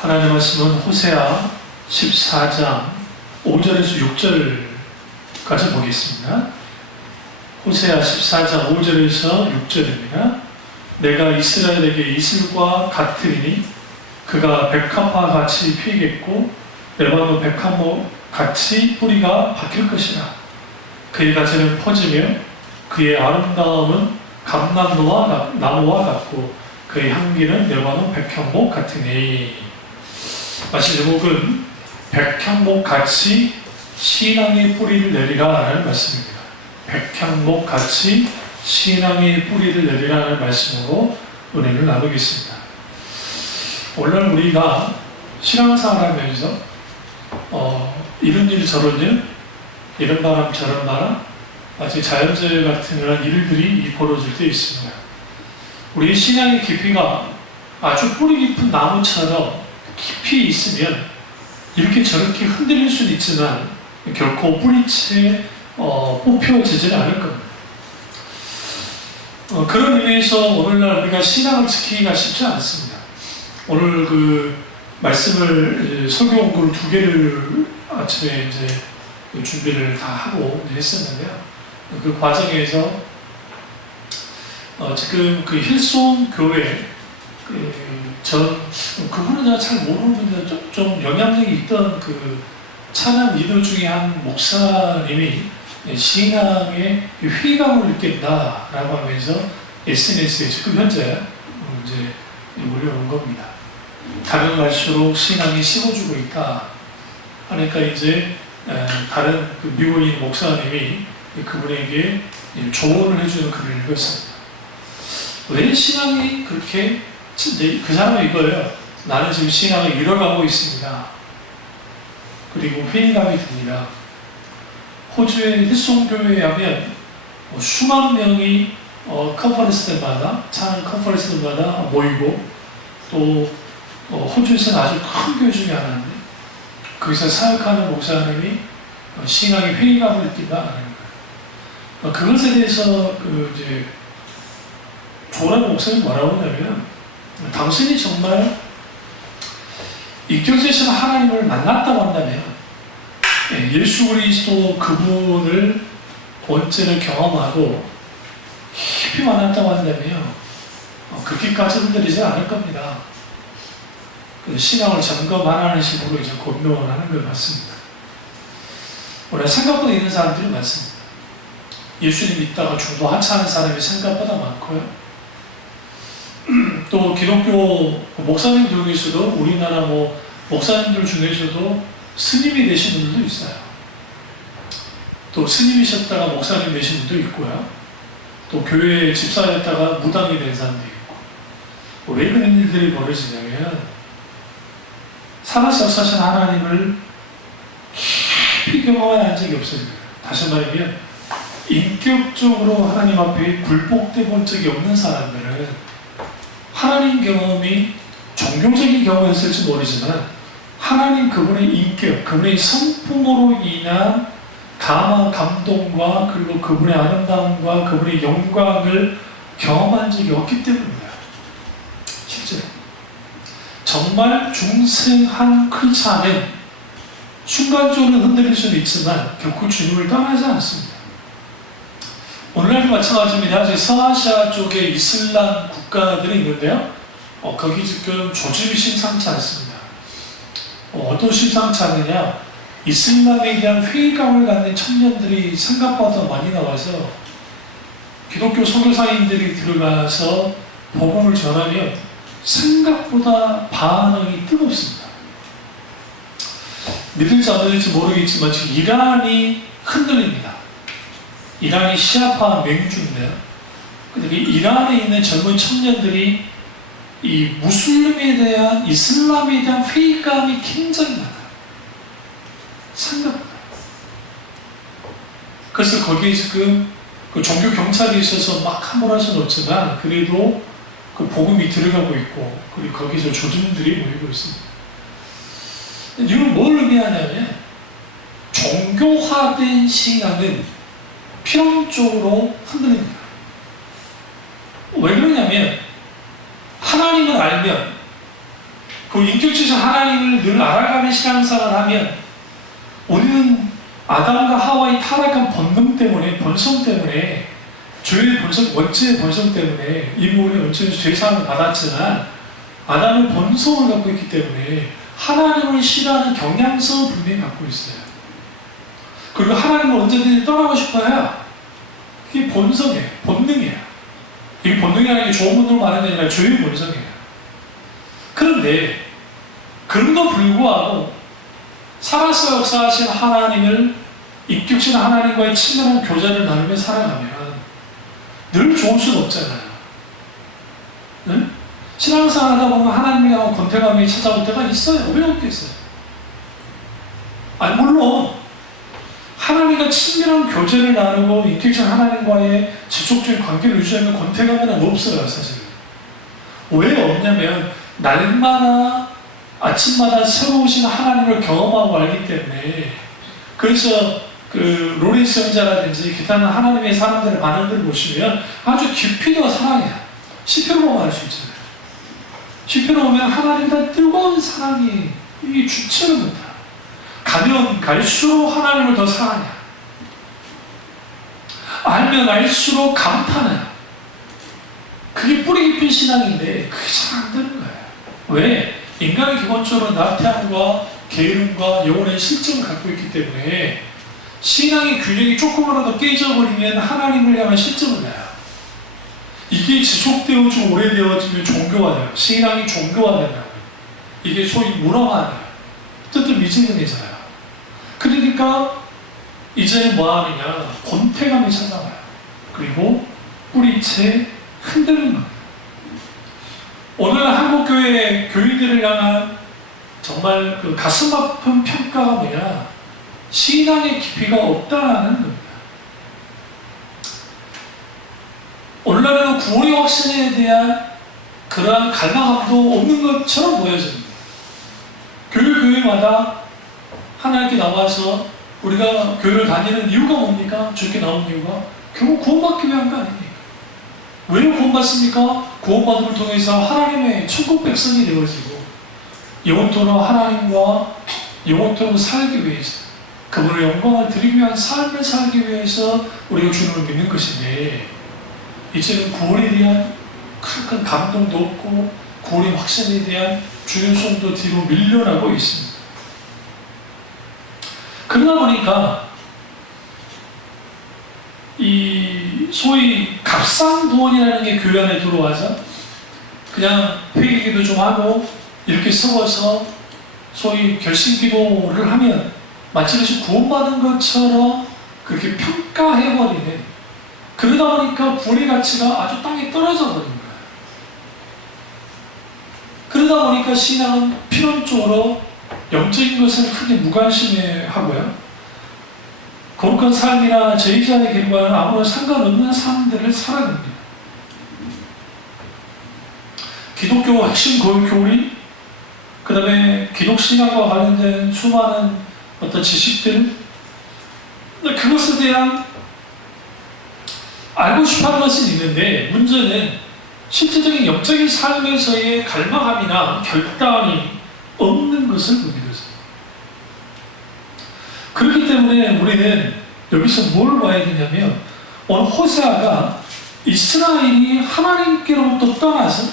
하나님의 말씀은 호세아 14장 5절에서 6절까지 보겠습니다. 호세아 14장 5절에서 6절입니다. 내가 이스라엘에게 이슬과 같으리니 그가 백합화 같이 피겠고 레바논 백합목 같이 뿌리가 박힐 것이라. 그의 가지는 퍼지며 그의 아름다움은 감람나무와 나무와 같고 그의 향기는 레바논 백향목 같으니. 마치 제목은 백향목 같이 신앙의 뿌리를 내리라 라는 말씀입니다. 백향목 같이 신앙의 뿌리를 내리라 라는 말씀으로 은혜를 나누겠습니다. 오늘 우리가 신앙생활 하면서 이런 일 저런 일, 이런 바람 저런 바람, 마치 자연재해 같은 이런 일들이 벌어질 때 있습니다. 우리 신앙의 깊이가 아주 뿌리 깊은 나무처럼 깊이 있으면 이렇게 저렇게 흔들릴 수는 있지만 결코 뿌리채 뽑혀지지는 않을 겁니다. 그런 의미에서 오늘날 우리가 신앙을 지키기가 쉽지 않습니다. 오늘 그 말씀을 설교 원고를 2개를 아침에 이제 준비를 다 하고 했었는데요. 그 과정에서 지금 그 힐송 교회 그분은 제가 잘 모르는 분인데 좀 영향력이 있던 그 찬양 리더 중에 한 목사님이 신앙에 회의감을 느낀다라고 하면서 SNS에 지금 현재 이제 올려놓은 겁니다. 다른 갈수록 신앙이 식어지고 있다 하니까 이제 다른 그 미국인 목사님이 그분에게 조언을 해주는 글을 읽었습니다. 왜 신앙이 그렇게, 그 사람은 이거예요. 나는 지금 신앙을 잃어가고 있습니다. 그리고 회의감이 듭니다. 호주의 힐송교회에 하면 수만 명이 컨퍼런스 때마다, 찬양 컨퍼런스 때마다 모이고, 또 호주에서는 아주 큰 교회 중에 하나인데 거기서 사역하는 목사님이 신앙의 회의감을 느낀다는 거예요. 그것에 대해서 이제 조란 목사님이 뭐라고 하냐면, 당신이 정말 인격제신 하나님을 만났다고 한다면, 예수 그리스도 그분을 본체를 경험하고 깊이 만났다고 한다면 그렇게까지 흔들리지 않을 겁니다. 신앙을 점검하는 식으로 이제 권면을 하는 것 같습니다. 오늘 생각보다 있는 사람들이 많습니다. 예수님 믿다가 중도 하차하는 사람이 생각보다 많고요. 또 기독교 목사님 중에서도 우리나라 목사님들 중에서도 스님이 되신 분들도 있어요. 또 스님이셨다가 목사님 되신 분도 있고요. 또 교회 집사였다가 무당이 된 사람도 있고. 왜 그런 일들이 벌어지냐면 살아서 역사하신 하나님을 깊이 경험한 적이 없어요. 다시 말하면 인격적으로 하나님 앞에 굴복돼 본 적이 없는 사람들은 하나님 경험이 종교적인 경험이었을지 모르지만 하나님 그분의 인격, 그분의 성품으로 인한 감동과 그리고 그분의 아름다움과 그분의 영광을 경험한 적이 없기 때문입니다. 실제로 정말 중생한 크리스찬은 순간적으로 흔들릴 수는 있지만 결코 주님을 떠나지 않습니다. 오늘날도 마찬가지입니다. 서아시아 쪽에 이슬람 국가들이 있는데요. 거기 지금 조짐이 심상치 않습니다. 어떤 심상치 않느냐? 이슬람에 대한 회의감을 갖는 청년들이 생각보다 많이 나와서 기독교 선교사님들이 들어가서 복음을 전하면 생각보다 반응이 뜨겁습니다. 믿을지 안 믿을지 모르겠지만 지금 이란이 흔들립니다. 이란이 시아파 맹주인데요. 근데 이란에 있는 젊은 청년들이 이 무슬림에 대한, 이슬람에 대한 회의감이 굉장히 많아요. 생각보다. 그래서 거기에 지금 그 종교 경찰이 있어서 막 함부로 할 수는 없지만 그래도 그 복음이 들어가고 있고, 그리고 거기서 조짐들이 모이고 있습니다. 이건 뭘 의미하냐면 종교화된 신앙은 필연적으로 흔들립니다. 왜 그러냐면 하나님을 알면 그 인격주신 하나님을 늘 알아가는 신앙생활을 하면 우리는 아담과 하와의 타락한 본능 때문에, 본성 때문에, 죄의 본성, 원죄의 본성 때문에 인물이 원죄의 죄사함을 받았지만 아담은 본성을 갖고 있기 때문에 하나님을 싫어하는 경향성을 분명히 갖고 있어요. 그리고 하나님을 언제든지 떠나고 싶어요. 그게 본성이에요. 본능이에요. 이게 본능이라는 게 좋은 본능을 말하는 게 아니라 죄의 본성이에요. 그런데 그럼에도 불구하고 살아서 역사하신 하나님을, 인격신 하나님과의 친밀한 교제를 나누며 살아가면 늘 좋을 수는 없잖아요. 네? 신앙생활 하다 보면 하나님이랑 권태감이 찾아올 때가 있어요. 왜 없겠어요? 아니, 물론 하나님과 친밀한 교제를 나누고 인격신 하나님과의 지속적인 관계를 유지하면 권태감은 없어요, 사실은. 왜 없냐면 날마다 아침마다 새로 오신 하나님을 경험하고 알기 때문에. 그래서 그 로렌스 형제라든지 기타는 하나님의 사람들의 반응들을 보시면 아주 깊이 더 사랑해요. 시편을 보면 알 수 있잖아요. 시편을 보면 하나님과 뜨거운 사랑이 이 주체를 못해요. 가면 갈수록 하나님을 더 사랑해요. 알면 알수록 감탄해요. 그게 뿌리 깊은 신앙인데 그게 잘 안 되는 거예요. 왜? 인간은 기본적으로 나태함과 게으름과 영혼의 실정을 갖고 있기 때문에 신앙의 균형이 조금이라도 깨져버리면 하나님을 향한 실정을 내요. 이게 지속되어지고 오래되어지면 종교화돼요. 신앙이 종교화된다고요. 이게 소위 문화화돼요. 뜨뜻미지근해져요. 그러니까 이제는 뭐하느냐, 권태감이 찾아와요. 그리고 뿌리채 흔들는 겁니다. 오늘 한국교회 교인들을 향한 정말 그 가슴 아픈 평가가 뭐냐, 신앙의 깊이가 없다는 겁니다. 오늘날에는 구원의 확신에 대한 그러한 갈망함도 없는 것처럼 보여집니다. 교회마다 하나님께 나와서 우리가 교회를 다니는 이유가 뭡니까? 주께 나온 이유가 결국 구원받기 위한 거 아닙니까? 왜 구원받습니까? 구원받음을 통해서 하나님의 천국 백성이 되어지고 영원토록 하나님과 영원토록 살기 위해서, 그분의 영광을 드리기 위한 삶을 살기 위해서 우리가 주님을 믿는 것인데, 이제는 구원에 대한 큰 감동도 없고 구원의 확신에 대한 중요성도 뒤로 밀려나고 있습니다. 그러다 보니까 이 소위 갑상구원이라는 게 교회 안에 들어와서 그냥 회개기도 좀 하고 이렇게 썩어서 소위 결심기도를 하면 마치 그것이 구원받은 것처럼 그렇게 평가해버리는, 그러다 보니까 구원의 가치가 아주 땅에 떨어져 버린 거예요. 그러다 보니까 신앙은 필연적으로 영적인 것은 크게 무관심해하고요, 거룩한 삶이나 제의자의 길과는 아무런 상관없는 삶들을 살아갑니다. 기독교 핵심 교리, 그 다음에 기독신앙과 관련된 수많은 어떤 지식들, 그것에 대한 알고 싶어하는 것은 있는데, 문제는 실제적인 영적인 삶에서의 갈망함이나 결단이 없는 것을 보게 되었습니다. 그렇기 때문에 우리는 여기서 뭘 봐야 되냐면, 오늘 호세아가 이스라엘이 하나님께로부터 떠나서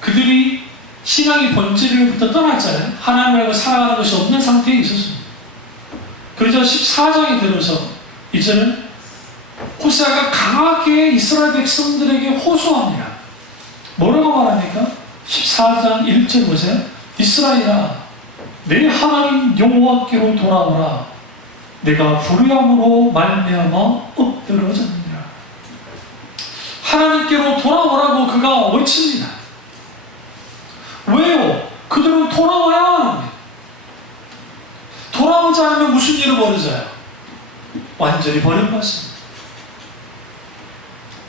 그들이 신앙의 본질로부터 떠났잖아요. 하나님을 알고 살아가는 것이 없는 상태에 있었습니다. 그래서 14장에 들어서 이제는 호세아가 강하게 이스라엘 백성들에게 호소합니다. 뭐라고 말합니까? 14장 1절 보세요. 이스라엘아, 내 하나님 여호와께로 돌아오라. 내가 불의함으로 말미암아 엎드러졌느니라. 하나님께로 돌아오라고 그가 외칩니다. 왜요? 그들은 돌아와야만 합니다. 돌아오지 않으면 무슨 일이 벌어져요? 완전히 버림받습니다.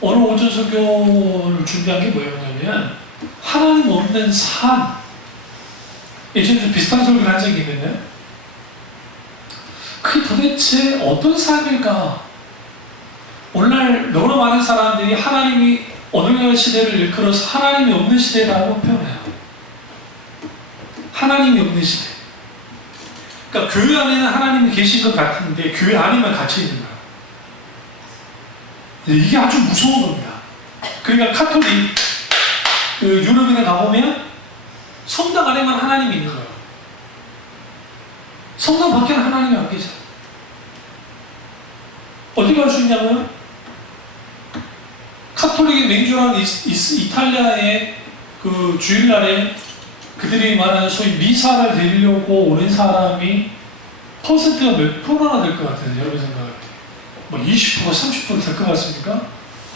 오늘 오전 설교를 준비한 게 뭐였냐면, 하나님 없는 삶. 예전에 좀 비슷한 설교를 한 적이 있는데, 그게 도대체 어떤 삶일까? 오늘날 너무 많은 사람들이 하나님이 오늘날 시대를 일컬어서 하나님이 없는 시대라고 표현해요. 하나님이 없는 시대. 그러니까 교회 안에는 하나님이 계신 것 같은데 교회 안에만 갇혀 있는 거예요. 이게 아주 무서운 겁니다. 그러니까 카톨릭 그 유럽에 가보면 성당 안에만 하나님이 있는 거예요. 성당 밖에는 하나님이 안 계세요. 어디 갈 수 있냐고요? 카톨릭의 맹주라는 이탈리아의 그 주일날에 그들이 말하는 소위 미사를 드리려고 오는 사람이 퍼센트가 몇 프로나 될 것 같아요? 여러분 생각할 때. 뭐 20%, 30% 될 것 같습니까?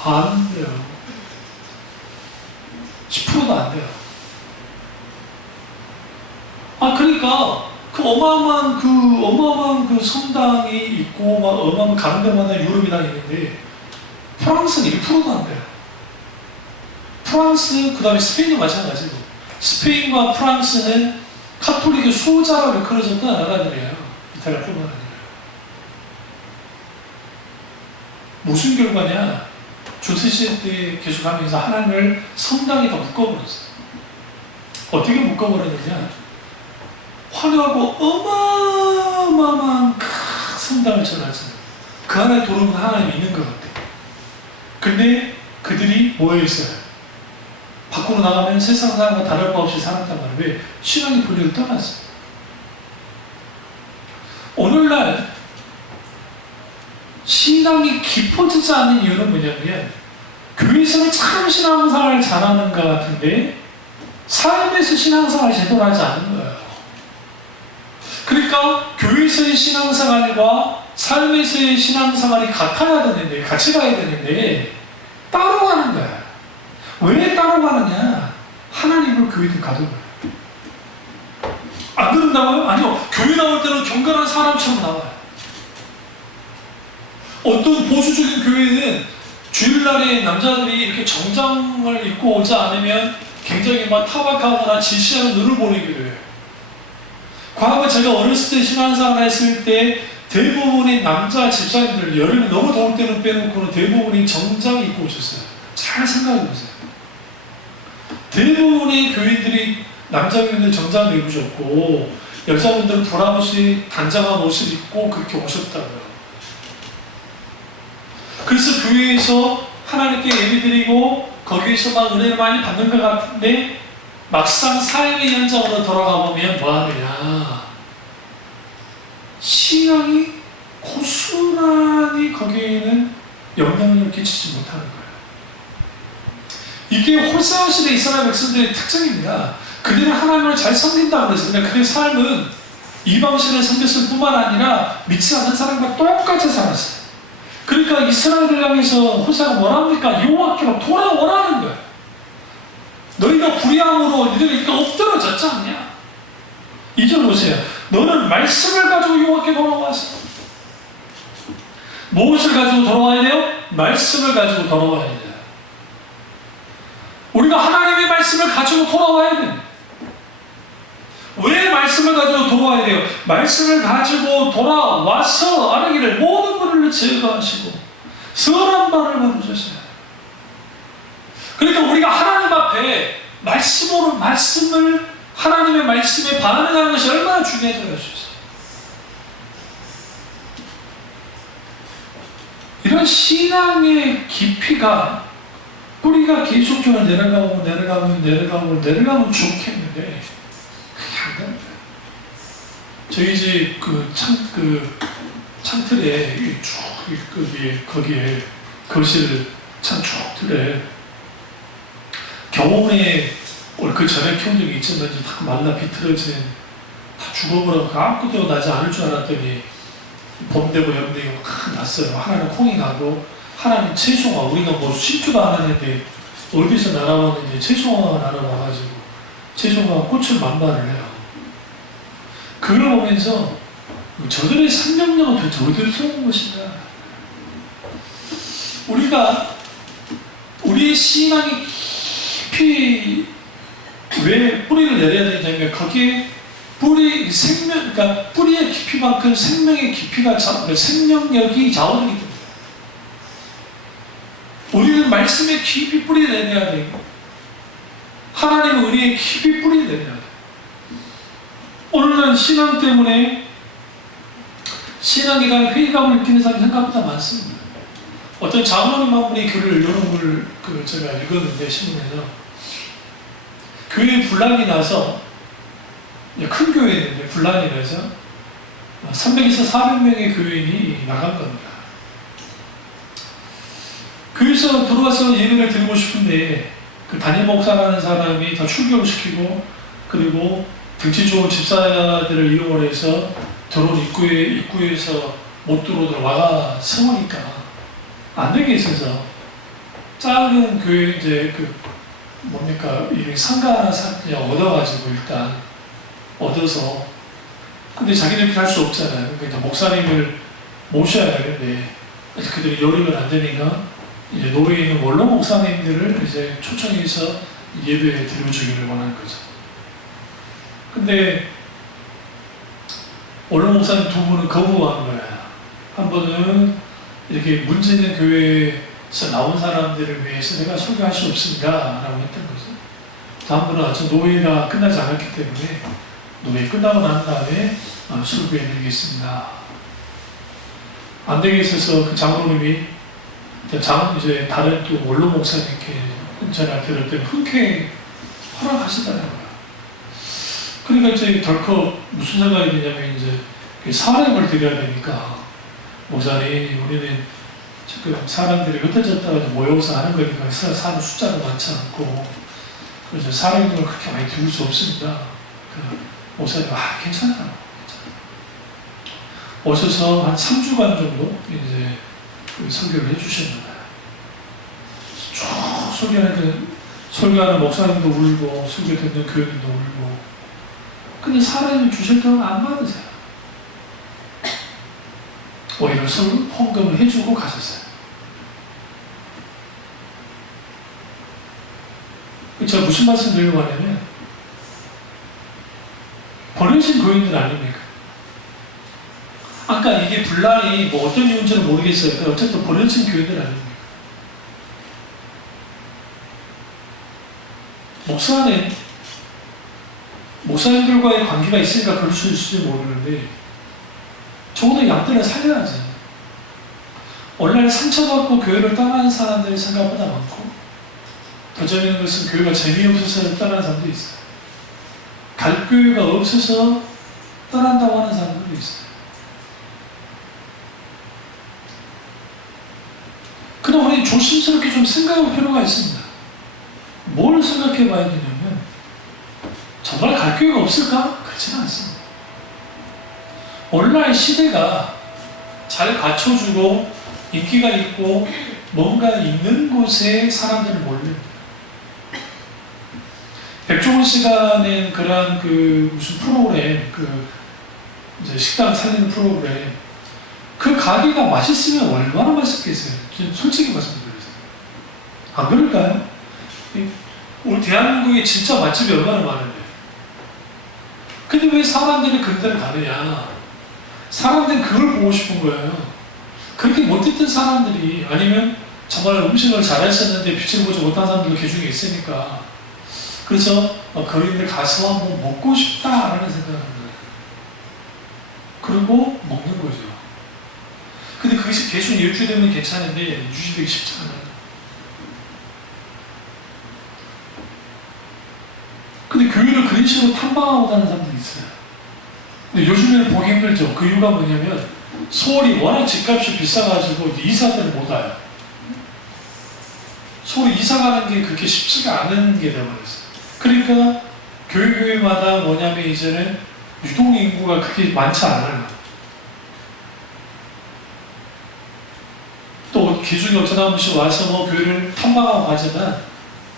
안 돼요. 10%도 안 돼요. 그러니까 그 어마어마한 그 성당이 있고 막 어마어마한 가는 데마다 유럽이나 있는데 프랑스는 1%도 안 돼요. 프랑스, 그 다음에 스페인도 마찬가지고 스페인과 프랑스는 카톨릭의 수호자로 일컬어졌던 나라들이에요. 이탈리아뿐만 아니라. 무슨 결과냐? 조세시대 때 계속하면서 하나님을 성당에 다 묶어버렸어요. 어떻게 묶어버렸느냐? 화려하고 어마어마한 큰 성당을 전하잖아요. 그 안에 들어오면 하나님이 있는 것 같아요. 근데 그들이 모여있어요. 밖으로 나가면 세상 사람과 다를 바 없이 살았단 말이에요. 왜? 신앙의 본질을 떠났어요. 오늘날 신앙이 깊어지지 않는 이유는 뭐냐면 교회에서는 참 신앙생활을 잘하는 것 같은데 삶에서 신앙생활을 제대로 하지 않는 거예요. 그러니까 교회에서의 신앙생활과 삶에서의 신앙생활이 같아야 되는데 같이 가야 되는데 따로 가는 거야. 왜 따로 가느냐? 하나님을 교회에 가두고요. 안 그런다고요? 아니요. 교회 나올 때는 경건한 사람처럼 나와요. 어떤 보수적인 교회는 주일날에 남자들이 이렇게 정장을 입고 오지 않으면 굉장히 막 타박하거나 질시하는 눈을 보내기도 해요. 과거 제가 어렸을 때 신앙생활 했을 때 대부분의 남자 집사님들 여름에 너무 더울 때는 빼놓고는 대부분이 정장 입고 오셨어요. 잘 생각해보세요. 대부분의 교인들이 남자 교인들 정장을 입으셨고 여자분들은 브라우스에 단장한 옷을 입고 그렇게 오셨다고요. 그래서 교회에서 하나님께 예배드리고 거기에서 막 은혜를 많이 받는 것 같은데 막상 삶의 현장으로 돌아가 보면 뭐 하느냐? 신앙이 고스란히 거기에는 영향력을 끼치지 못하는 거예요. 이게 호세아 시대 이스라엘 백성들의 특징입니다. 그들은 하나님을 잘 섬긴다고 그랬습니다. 그들의 삶은 이방신을 섬겼을 뿐만 아니라 믿지 않는 사람과 똑같이 살았어요. 그러니까 이스라엘을 향해서 호세아가 뭐랍니까? 여호와께로 돌아오라는 거예요. 너희가 불의함으로 니들이 이렇게 엎드러졌지 않냐? 2절 보세요. 너는 말씀을 가지고 여호와께 돌아와서 무엇을 가지고 돌아와야 돼요? 말씀을 가지고 돌아와야 돼요. 우리가 하나님의 말씀을 가지고 돌아와야 돼요. 왜 말씀을 가지고 돌아와야 돼요? 말씀을 가지고 돌아와서 아르기를 모든 분을 제거하시고 선한 말을 만드셨어요. 그러니까 우리가 하나님 앞에 말씀을 하나님의 말씀에 반응하는 것이 얼마나 중요한지 알 수 있어요. 이런 신앙의 깊이가 뿌리가 계속적으로 내려가면 좋겠는데 그게 안 되는 거예요. 저희 집 창틀에 거기에 거실 창 쭉 틀에 겨울에 그 전에 키운 적이 있었는지 다 말라 비틀어진 다 죽어버려서 아무것도 나지 않을 줄 알았더니 봄 되고 여름 되고 막 났어요. 하나는 콩이 나고 하나는 채소가 우리가 뭐 심지도 않았는데 어디서 날아왔는지 채소가 날아와가지고 채소가 꽃을 만발을 해요. 그걸 보면서 저들의 생명력은 도대체 어디서 온 것인가? 우리가 우리의 신앙이 깊이 왜 뿌리를 내려야 되냐면 거기에 그러니까 뿌리의 깊이만큼 생명의 깊이가 생명력이 자원이기 때문에 우리는 말씀에 깊이 뿌리를 내려야 되고 하나님의 은혜에 깊이 뿌리를 내려야 돼요. 오늘날 신앙 때문에 신앙에 대한 회의감을 느끼는 사람이 생각보다 많습니다. 어떤 장로님 한 분이 글을 이런 걸 제가 읽었는데 신문에서 교회에 분란이 나서 큰 교회였는데 분란이 나서 300에서 400명의 교인이 나간 겁니다. 교회에서 들어와서 예배를 드리고 싶은데 그 담임 목사라는 사람이 다 출교를 시키고 그리고 등치 좋은 집사들을 이용을 해서 들어온 입구에서 못 들어오도록 막아 세우니까 안 되게 있어서 작은 교회 이제 이 상가 하나 그냥 얻어가지고 일단 얻어서 근데 자기들이 할 수 없잖아요. 그러니까 목사님을 모셔야 되는데 그들이 여력은 안 되니까 이제 노예에 있는 원로 목사님들을 이제 초청해서 예배 드려주기를 원하는 거죠. 근데 원로 목사님 두 분은 거부하는 거예요. 한 분은 이렇게 문제 있는 교회에서 나온 사람들을 위해서 내가 설교할 수 없습니다 라고 했던 거죠. 다음 분은 아직 노예가 끝나지 않았기 때문에 노예 끝나고 난 다음에 설교해 드리겠습니다. 안 되게 있어서 그 장로님이 이제 다른 또 원로 목사님께 전화 드릴 때 흔쾌히 허락하시더라고요. 그러니까 이제 덜컥 무슨 생각이 드냐면 이제 사람을 드려야 되니까 목사님 우리는 지금 사람들이 흩어졌다가 모여서 하는 거니까 사람 숫자가 많지 않고 그래서 사람을 그렇게 많이 드릴 수 없습니다. 목사님 괜찮아요. 오셔서 한 3주간 정도 이제 설교를 해주셨는데 쭉 설교하는 목사님도 울고 설교 듣는 교인도 울고 근데 사람이 주실 때는 안 받으세요. 오히려 헌금을 해주고 가셨어요. 제가 무슨 말씀 드리려고 하냐면 버려진 교인들 아닙니까? 아까 이게 분란이 뭐 어떤 이유인지는 모르겠어요. 근데 어쨌든 버려진 교인들 아닙니까? 목사는 목사님들과의 관계가 있으니까 그럴 수 있을지 모르는데 적어도 양떼를 살려야지. 오늘날 상처받고 교회를 떠나는 사람들이 생각보다 많고 더 재미있는 것은 교회가 재미없어서 떠나는 사람도 있어요. 갈 교회가 없어서 떠난다고 하는 사람들도 있어요. 그러나 우리 조심스럽게 좀 생각할 필요가 있습니다. 뭘 생각해 봐야 되냐면 정말 갈 교회가 없을까? 그렇지는 않습니다. 오늘날 시대가 잘 갖춰주고 인기가 있고 뭔가 있는 곳에 사람들을 몰립니다. 백종원 씨가 낸 그러한 무슨 프로그램, 이제 식당 살리는 프로그램, 그 가게가 맛있으면 얼마나 맛있겠어요? 솔직히 말씀드리세요. 안 그럴까요? 우리 대한민국에 진짜 맛집이 얼마나 많은데. 근데 왜 사람들이 그런 가느냐? 사람들은 그걸 보고 싶은 거예요. 그렇게 못했던 사람들이 아니면 정말 음식을 잘했었는데 빛을 보지 못한 사람들도 그 중에 있으니까 그래서 그런 데 가서 한번 먹고 싶다라는 생각을 하는 거예요. 그리고 먹는 거죠. 근데 그것이 계속 유지되면 괜찮은데 유지되기 쉽지 않아요. 근데 교회를 그런 식으로 탐방하고 가는 사람들이 있어요. 근데 요즘에는 보기 힘들죠. 그 이유가 뭐냐면 서울이 워낙 집값이 비싸가지고 이사들을 못 와요. 서울 이사 가는 게 그렇게 쉽지가 않은 게 되어버렸어요. 그러니까 교회마다 뭐냐면 이제는 유동 인구가 그렇게 많지 않아요. 또 기준이 어쩌다 한 번씩 와서 뭐 교회를 탐방하고 가지만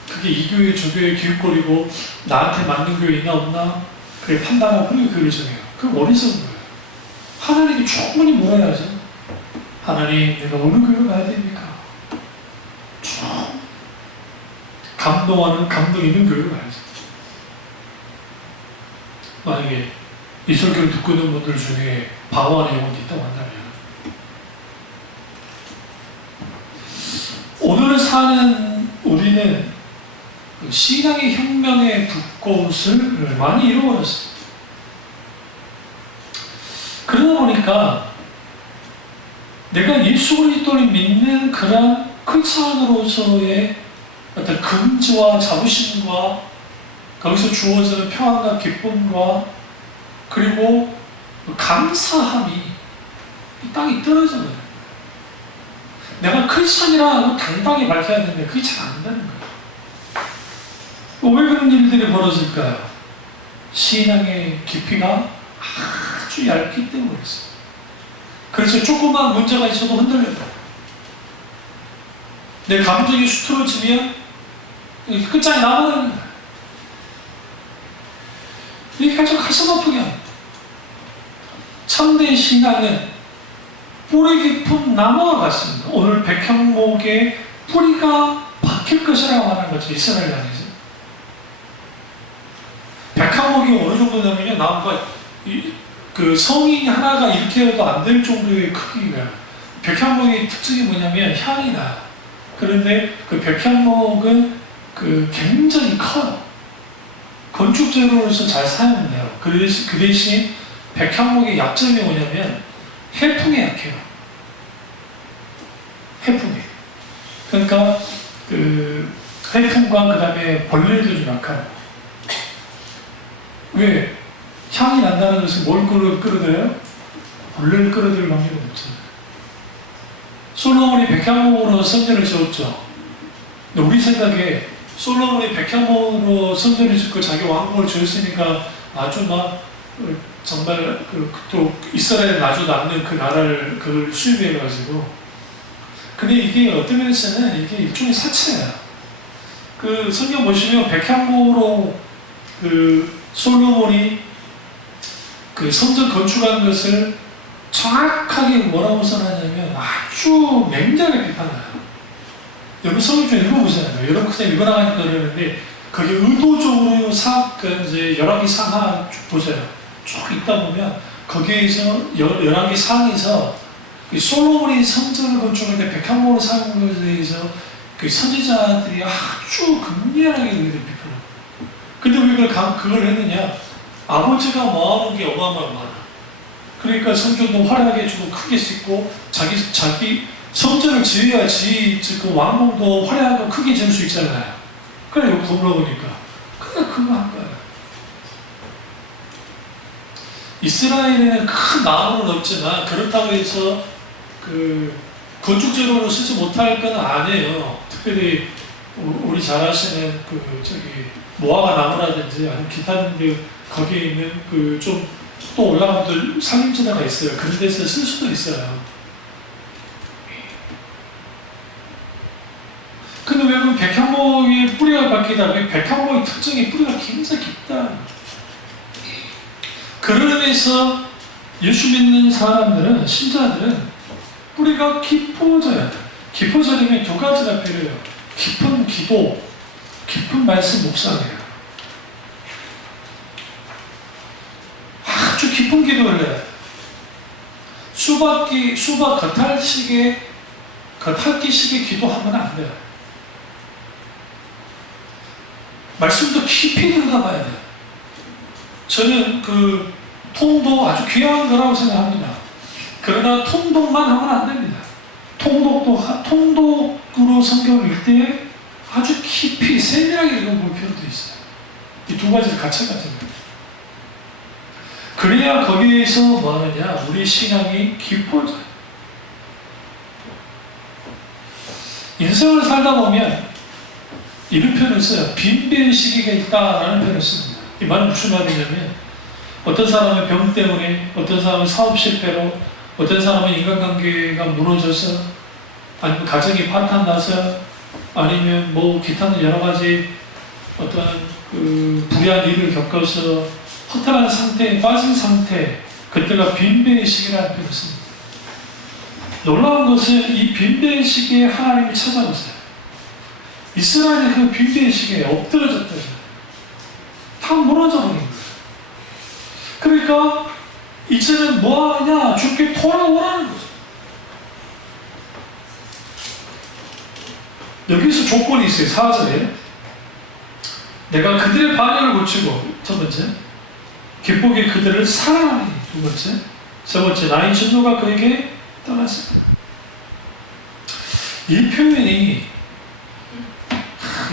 그게 이 교회 저 교회 기웃거리고 나한테 맞는 교회 있나 없나 그게 판단하고 그렇게 교회를 정해요. 그게 어리석은 거예요. 하나님이 충분히 물어야죠. 하나님 내가 어느 교회를 가야 됩니까? 쭉 감동하는 감동 있는 교회를 가야죠. 만약에 이 설교를 듣고 있는 분들 중에 방황하는 영혼이 있다고 한다면 오늘 사는 우리는 신앙의 혁명의 불꽃을 많이 잃어버렸어요. 그러다 보니까 내가 예수 그리스도를 믿는 그런 크리스천으로서의 어떤 긍지와 자부심과 거기서 주어지는 평안과 기쁨과 그리고 감사함이 이 땅에 떨어져 버려요. 내가 크리스천이라고 당당히 밝혀야 되는데 그게 잘 안 되는 거예요. 왜 그런 일들이 벌어질까요? 신앙의 깊이가 아주 얇기 때문이었어요. 그래서 조그만 문제가 있어도 흔들려요. 내 감정이 수틀어지면 끝장이 나버리는 거예요. 이게 아주 가슴 아프게 합니다. 참된 신앙은 뿌리 깊은 나무와 같습니다. 오늘 백향목에 뿌리가 박힐 것이라고 하는 거죠. 이스라엘 땅에서. 백향목이 어느 정도 되면요, 나무가 그 성인 하나가 이렇게 해도 안 될 정도의 크기가. 백향목의 특징이 뭐냐면 향이 나요. 그런데 그 백향목은 그 굉장히 커요. 건축재료로서 잘 사용돼요. 그 대신 백향목의 약점이 뭐냐면 해풍에 약해요. 해풍에. 그러니까 그 해풍과 그 다음에 벌레도 좀 약해요. 왜? 향이 난다는 것은 뭘 끌어들여요? 벌레를 끌어들일 확률이 없잖아요. 솔로몬이 백향목으로 성전을 지었죠. 근데 우리 생각에 솔로몬이 백향목으로 성전을 짓고 자기 왕궁을 지었으니까 아주 막 정말 또 이스라엘 아주 남는 그 나라를 그걸 수입해가지고. 근데 이게 어떤 면에서는 이게 일종의 사치예요. 그 성경 보시면 백향목으로 그 솔로몬이 그 성전 건축한 것을 정확하게 뭐라고 선하냐면 아주 맹렬하게 비판해요. 여러분 성경 좀 읽어보잖아요. 여러분 그냥 읽어나가니까 그러는데 그게 의도적으로 이제 열왕기 상하 쭉 보세요. 쭉 읽다 보면 거기에서 열왕기 상에서 솔로몬이 성전을 건축할 때 백향목을 사용한 것에 대해서 그 선지자들이 아주 극렬하게 비판해요. 근데 왜 그걸 했느냐? 아버지가 모아놓은 게 어마어마하다. 그러니까 성전도 화려하게 주고 크게 짓고 자기 성전을 지어야지 그 왕궁도 화려하고 크게 지을 수 있잖아요. 그래 이거 물어보니까 그래 그거 한 거예요. 이스라엘에는 큰 나무는 없지만 그렇다고 해서 그 건축재료로 쓰지 못할 건 아니에요. 특별히 우리 잘 아시는 모아가 나무라든지 아니면 기타 등등 거기에 있는 그 좀 또 올라가면 또 상임지대가 있어요. 그런 데서 쓸 수도 있어요. 근데 왜 그럼 백향목의 뿌리가 바뀌다 보면 백향목의 특징이 뿌리가 굉장히 깊다. 그런 의미에서 예수 믿는 사람들은, 신자들은 뿌리가 깊어져야 돼. 깊어지려면 두 가지가 필요해요. 깊은 기도, 깊은 말씀 묵상이에요. 아주 깊은 기도를 해야 돼. 수박 겉핥기식의 기도하면 안 돼요. 말씀도 깊이 들여다봐야 돼요. 저는 그 통도 아주 귀한 거라고 생각합니다. 그러나 통독만 하면 안 됩니다. 통독으로 성경을 읽을 때 아주 깊이 세밀하게 읽어볼 필요도 있어요. 이 두 가지를 같이 같은 거예요. 그래야 거기에서 뭐 하느냐, 우리 신앙이 깊어져요. 인생을 살다 보면 이런 표현을 써요. 빈비의 시기가 있다라는 표현을 씁니다. 이 말은 무슨 말이냐면 어떤 사람은 병 때문에, 어떤 사람은 사업 실패로, 어떤 사람은 인간관계가 무너져서, 아니면 가정이 파탄나서, 아니면 뭐 기타는 여러 가지 어떤 그 불의한 일을 겪어서 허탈한 상태에 빠진 상태, 그때가 빈배의 시기라는 표현을 씁니다. 놀라운 것은 이 빈배의 시기에 하나님이 찾아오세요. 이스라엘의 그 빈배의 시기에 엎드려졌다죠. 다 무너져 버린 거예요. 그러니까 이제는 뭐하냐, 주께 돌아오라는 거죠. 여기서 조건이 있어요. 4절에 내가 그들의 반역을 고치고, 첫 번째 기쁘게 그들을 사랑하니, 두 번째 세 번째, 나의 진노가 그에게 떠났습니다. 이 표현이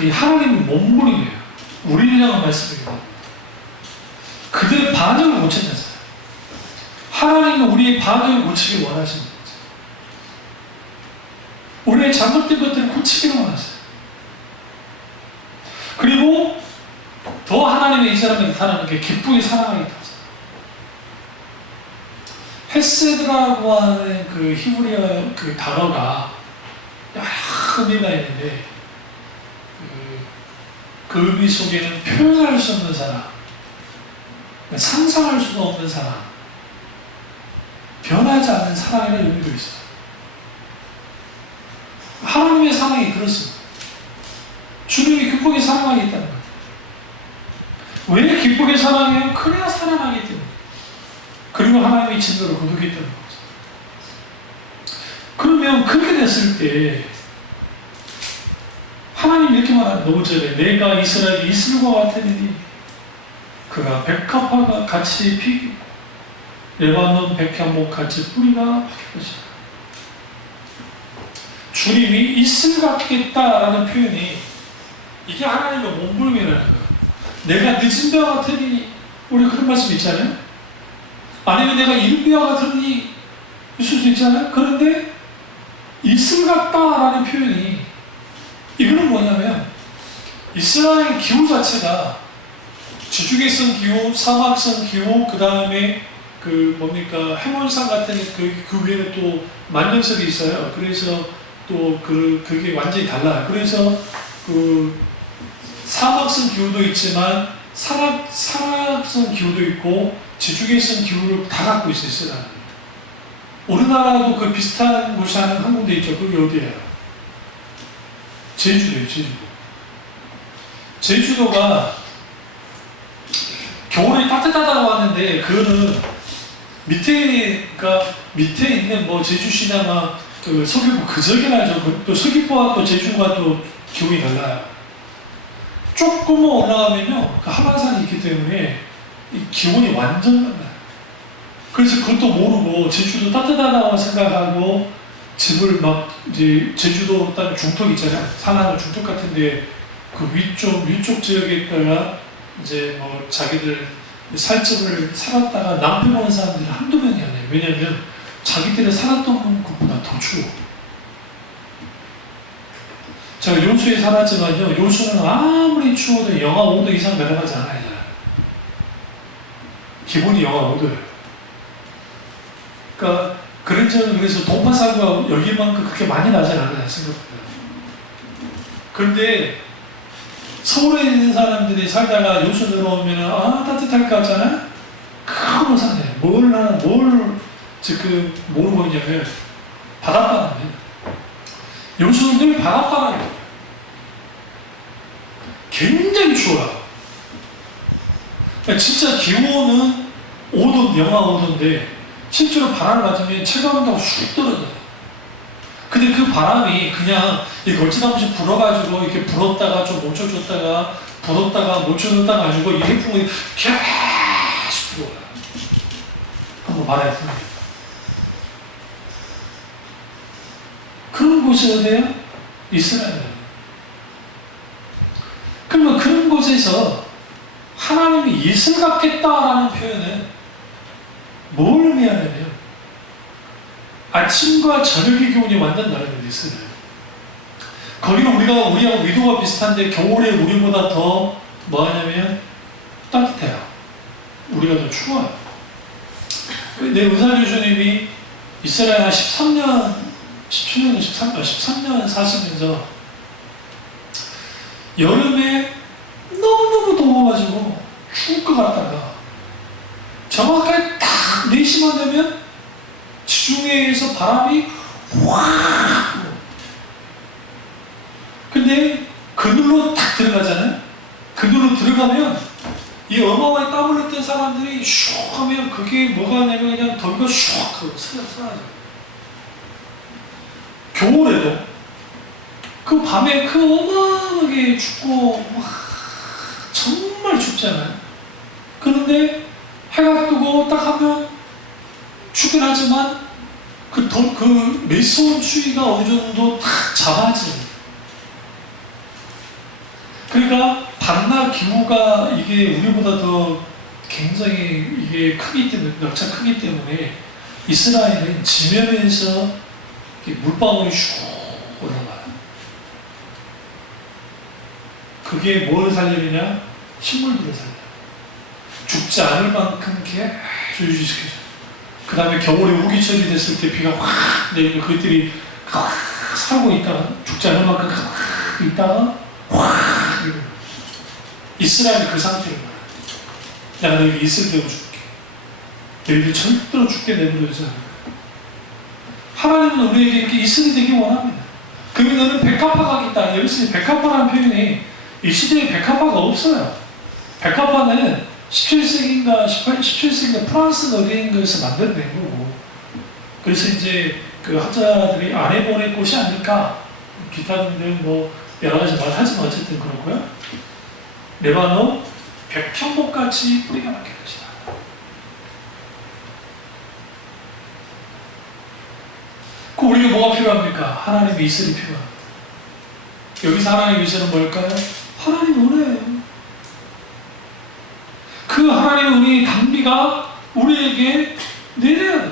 이 하나님의 몸부림이에요. 우리를 향한 말씀입니다. 그들의 반응을 고쳤잖아요. 하나님은 우리의 반응을 고치길 원하십니다. 우리의 잘못된 것들을 고치기를 원하세요. 그리고 더 하나님의 이 사람을 나타나는 게 기쁘게 사랑하겠다. 헤세드라고 하는 그 히브리어 그 단어가 여러 의미가 있는데 그 의미 속에는 표현할 수 없는 사랑, 상상할 수가 없는 사랑, 변하지 않는 사랑이라는 의미도 있어요. 하나님의 사랑이 그렇습니다. 주님이 기쁘게 사랑하겠다는 거예요. 왜 기쁘게 사랑해요? 그래야 사랑하기 때문에. 그리고 하나님의 진노를 거두겠다는 거죠. 그러면 그렇게 됐을 때 하나님 이렇게 말하는 너무 전에 내가 이스라엘이 이슬과 같으니 그가 백합화가 같이 피고 레바논 백향목 같이 뿌리가 박힐 것이다. 주님이 이슬 같겠다라는 표현이 이게 하나님의 몸부림이라는 거예요. 내가 늦은 배와 같으니 우리 그런 말씀 있잖아요. 아니면 내가 이른 배와 같으니 있을 수 있잖아요. 그런데 이슬 같다라는 표현이 이거는 뭐냐면 이스라엘 기후 자체가 지중해성 기후, 사막성 기후, 그 다음에 그 뭡니까 해몬산 같은 그 위에는 또 만년설이 있어요. 그래서 또 그게 완전히 달라요. 그래서 그 사막성 기후도 있지만 산악성 기후도 있고 지중해성 기후를 다 갖고 있어요. 우리나라도 그 비슷한 곳이 한 군데 있죠. 그게 어디예요? 제주도예요. 제주도가 겨울에 따뜻하다고 하는데 그거는 밑에 있는 뭐 제주시나 그 서귀포 그저기나죠. 또 서귀포와 또 제주가 또 기온이 달라요. 조금만 올라가면요, 그 한라산이 있기 때문에 이 기온이 완전 달라요. 그래서 그것도 모르고 제주도 따뜻하다고 생각하고 집을 막 이제 제주도 땅 중턱 있잖아요. 산하는 중턱 같은데 그 위쪽 지역에다가 이제 뭐 자기들 살집을 살았다가 남편 온 사람들이 한두 명이 아니에요. 왜냐하면 자기들이 살았던 것보다 더 추워. 제가 요수에 살았지만요, 요수는 아무리 추워도 영하 5도 이상 내려가지 않아요. 기본이 영하 5도예요. 그러니까 그래서 동파사구가 여기만큼 그렇게 많이 나진 않아요, 생각보다. 그런데 서울에 있는 사람들이 살다가 요수 내려오면 따뜻할 것 같잖아요? 그거 사네. 지금 모르고 있냐면 바닷바람이에요. 요수는 늘 바닷바람이에요. 굉장히 추워요. 그러니까 진짜 기온은 5도, 영하 5도인데 실제로 바람을 맞으면 체감온도가 쑥 떨어져요. 근데 그 바람이 그냥 걸치다못이 불어가지고 이렇게 불었다가 좀 멈춰줬다가 불었다가 멈춰줬다가 아니고 이 해풍이 계속 불어와요. 한번 말해야 됩니다. 그런 곳이 어디예요? 이스라엘이에요. 그러면 그런 곳에서 하나님이 이슬 같겠다라는 표현은 뭘 의미하냐면 아침과 저녁의 기온이 완전 다른 이스라엘. 거기는 우리하고 위도가 비슷한데 겨울에 우리보다 더 뭐하냐면 따뜻해요. 우리가 더 추워요. 내 의사교수님이 이스라엘 한 13년 사시면서 여름에 너무너무 더워가지고 죽을 것 같다가 정확하게 딱 4시만 되면 지중해에서 바람이 확 근데 그늘로 딱 들어가잖아요. 그늘로 들어가면 이 어마어마하게 땀 흘렸던 사람들이 슉 하면 그게 뭐가 되냐면 그냥 덜고 슉 하고 사라져요. 겨울에도 그 밤에 그 어마어마하게 춥고 정말 춥잖아요. 그런데 해가 뜨고 딱 하면 멈추긴 하지만 그 매서운 추위가 어느 정도 탁 잡아지는. 그러니까 밤낮 기후가 이게 우리보다 더 굉장히 이게 크기 때문에, 넉차 크기 때문에 이스라엘은 지면에서 물방울이 슉 올라가요. 그게 뭘 살리느냐? 식물들을 살려요. 죽지 않을 만큼 계속 유지시켜줘요. 그 다음에 겨울에 우기철이 됐을 때 비가 확 내리면 그것들이 확 살고 있다가 죽지 않을 만큼 확 있다가 확 이러고. 이스라엘이 그 상태인 거야. 내가 너에게 있을 대로 줄게. 너희들 절대로 죽게 내버려두지 않을 거야. 하나님은 우리에게 이렇게 있으리 되기 원합니다. 그러면 너는 백합화가겠다. 여기서 백합화라는 표현이 이 시대에 백합화가 없어요. 백합화는 17세기인가 17세기인가 프랑스 어디인가에서 만들어낸 거고, 그래서 이제 그 학자들이 안에 보낼 곳이 아닐까, 기타 등등 뭐 여러 가지 말 하지만 어쨌든 그렇고요. 레바논 백향목같이 뿌리가 막혀 것이다. 그 우리가 뭐가 필요합니까? 하나님의 이슬이 필요합니다. 여기서 하나님의 이슬은 뭘까요? 하나님의 은혜예요. 그 하나님의 은혜의 단비가 우리에게 내려야